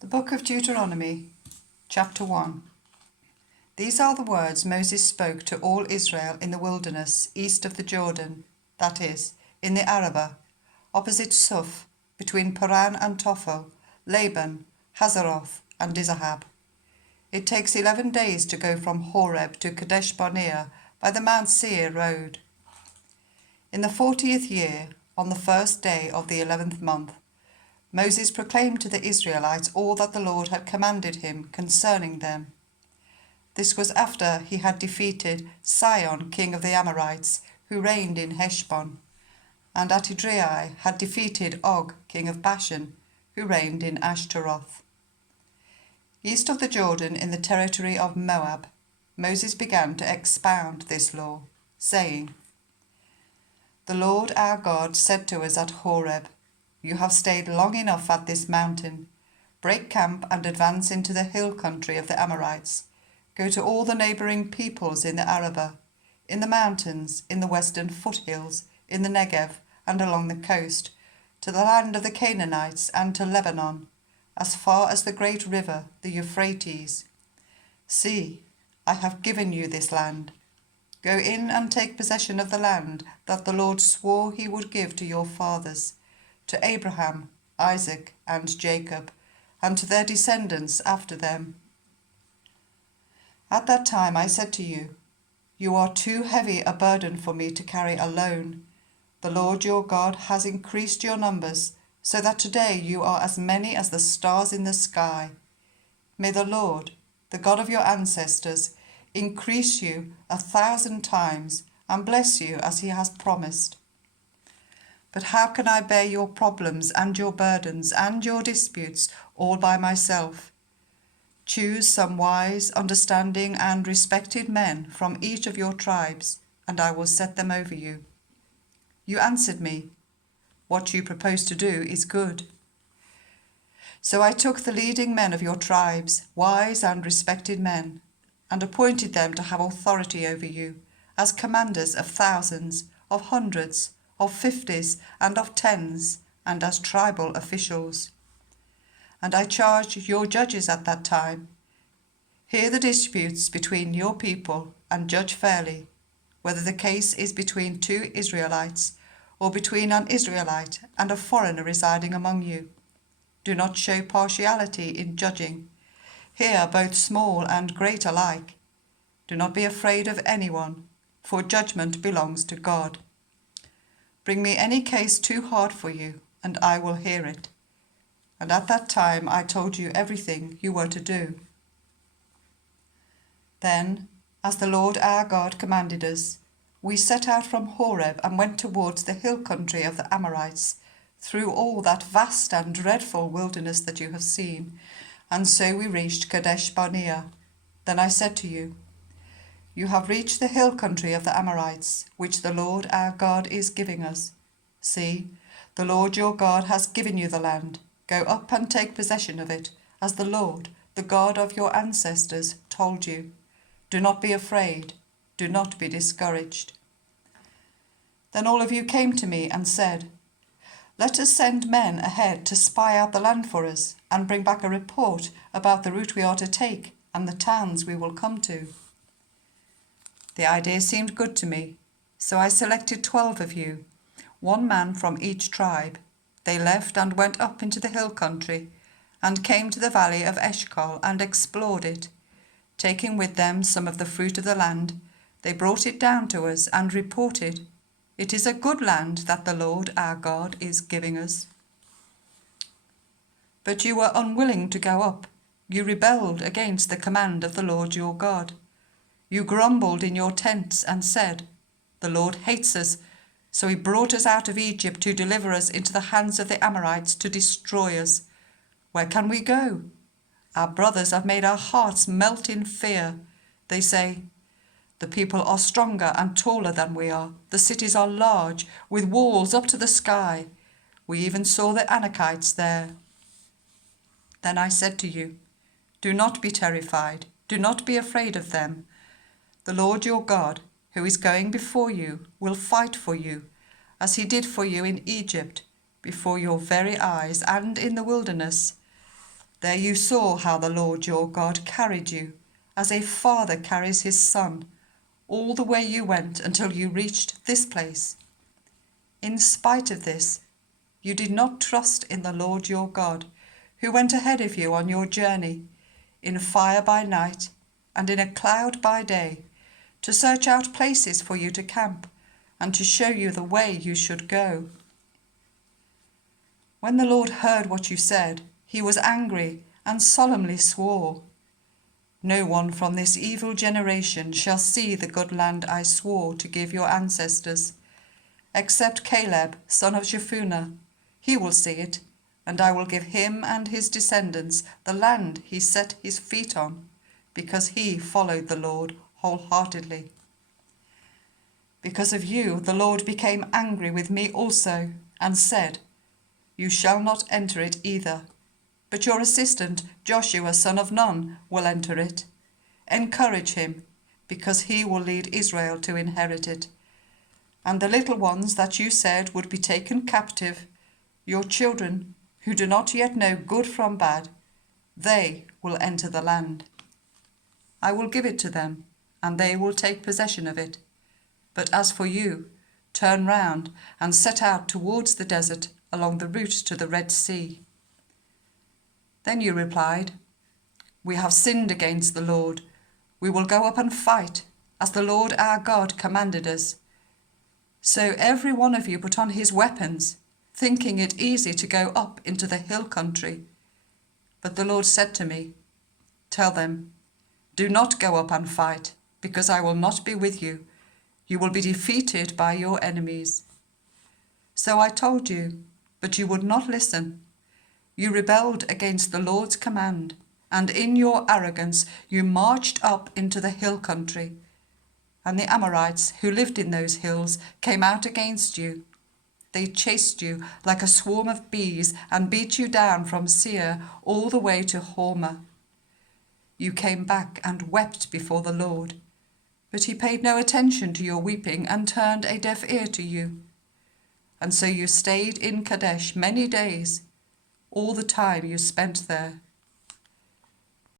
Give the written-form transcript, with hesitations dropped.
The book of Deuteronomy, chapter 1. These are the words Moses spoke to all Israel in the wilderness east of the Jordan, that is, in the Arabah, opposite Suf, between Paran and Tophel, Laban, Hazeroth, and Dizahab. It takes 11 days to go from Horeb to Kadesh Barnea by the Mount Seir road. In the 40th year, on the first day of the 11th month, Moses proclaimed to the Israelites all that the Lord had commanded him concerning them. This was after he had defeated Sihon, king of the Amorites, who reigned in Heshbon, and at Edrei had defeated Og, king of Bashan, who reigned in Ashtaroth. East of the Jordan, in the territory of Moab, Moses began to expound this law, saying, "The Lord our God said to us at Horeb, 'You have stayed long enough at this mountain. Break camp and advance into the hill country of the Amorites. Go to all the neighbouring peoples in the Arabah, in the mountains, in the western foothills, in the Negev, and along the coast, to the land of the Canaanites and to Lebanon, as far as the great river, the Euphrates. See, I have given you this land. Go in and take possession of the land that the Lord swore he would give to your fathers, to Abraham, Isaac, and Jacob, and to their descendants after them.' At that time I said to you, 'You are too heavy a burden for me to carry alone. The Lord your God has increased your numbers, so that today you are as many as the stars in the sky. May the Lord, the God of your ancestors, increase you 1,000 times and bless you as he has promised. But how can I bear your problems and your burdens and your disputes all by myself? Choose some wise, understanding, and respected men from each of your tribes, and I will set them over you.' You answered me, 'What you propose to do is good.' So I took the leading men of your tribes, wise and respected men, and appointed them to have authority over you, as commanders of thousands, of hundreds, of 50s, and of 10s, and as tribal officials. And I charged your judges at that time, 'Hear the disputes between your people and judge fairly, whether the case is between two Israelites or between an Israelite and a foreigner residing among you. Do not show partiality in judging. Hear both small and great alike. Do not be afraid of anyone, for judgment belongs to God. Bring me any case too hard for you, and I will hear it.' And at that time I told you everything you were to do. Then, as the Lord our God commanded us, we set out from Horeb and went towards the hill country of the Amorites, through all that vast and dreadful wilderness that you have seen, and so we reached Kadesh Barnea. Then I said to you, 'You have reached the hill country of the Amorites, which the Lord our God is giving us. See, the Lord your God has given you the land. Go up and take possession of it, as the Lord, the God of your ancestors, told you. Do not be afraid. Do not be discouraged.' Then all of you came to me and said, 'Let us send men ahead to spy out the land for us and bring back a report about the route we are to take and the towns we will come to.' The idea seemed good to me, so I selected 12 of you, one man from each tribe. They left and went up into the hill country and came to the valley of Eshcol and explored it. Taking with them some of the fruit of the land, they brought it down to us and reported, 'It is a good land that the Lord our God is giving us.' But you were unwilling to go up. You rebelled against the command of the Lord your God. You grumbled in your tents and said, 'The Lord hates us, so he brought us out of Egypt to deliver us into the hands of the Amorites to destroy us. Where can we go? Our brothers have made our hearts melt in fear. They say, the people are stronger and taller than we are. The cities are large, with walls up to the sky. We even saw the Anakites there.' Then I said to you, 'Do not be terrified. Do not be afraid of them. The Lord your God, who is going before you, will fight for you, as he did for you in Egypt, before your very eyes and in the wilderness. There you saw how the Lord your God carried you, as a father carries his son, all the way you went until you reached this place. In spite of this, you did not trust in the Lord your God, who went ahead of you on your journey, in fire by night and in a cloud by day, to search out places for you to camp and to show you the way you should go. When the Lord heard what you said, he was angry and solemnly swore, "No one from this evil generation shall see the good land I swore to give your ancestors, except Caleb, son of Jephunneh. He will see it, and I will give him and his descendants the land he set his feet on, because he followed the Lord wholeheartedly." Because of you, the Lord became angry with me also, and said, "You shall not enter it either, but your assistant Joshua son of Nun will enter it. Encourage him, because he will lead Israel to inherit it. And the little ones that you said would be taken captive, your children who do not yet know good from bad, they will enter the land. I will give it to them, and they will take possession of it. But as for you, turn round and set out towards the desert along the route to the Red Sea." Then you replied, "We have sinned against the Lord. We will go up and fight, as the Lord our God commanded us." So every one of you put on his weapons, thinking it easy to go up into the hill country. But the Lord said to me, "Tell them, do not go up and fight, because I will not be with you. You will be defeated by your enemies." So I told you, but you would not listen. You rebelled against the Lord's command, and in your arrogance you marched up into the hill country. And the Amorites who lived in those hills came out against you. They chased you like a swarm of bees and beat you down from Seir all the way to Hormah. You came back and wept before the Lord, but he paid no attention to your weeping and turned a deaf ear to you. And so you stayed in Kadesh many days, all the time you spent there.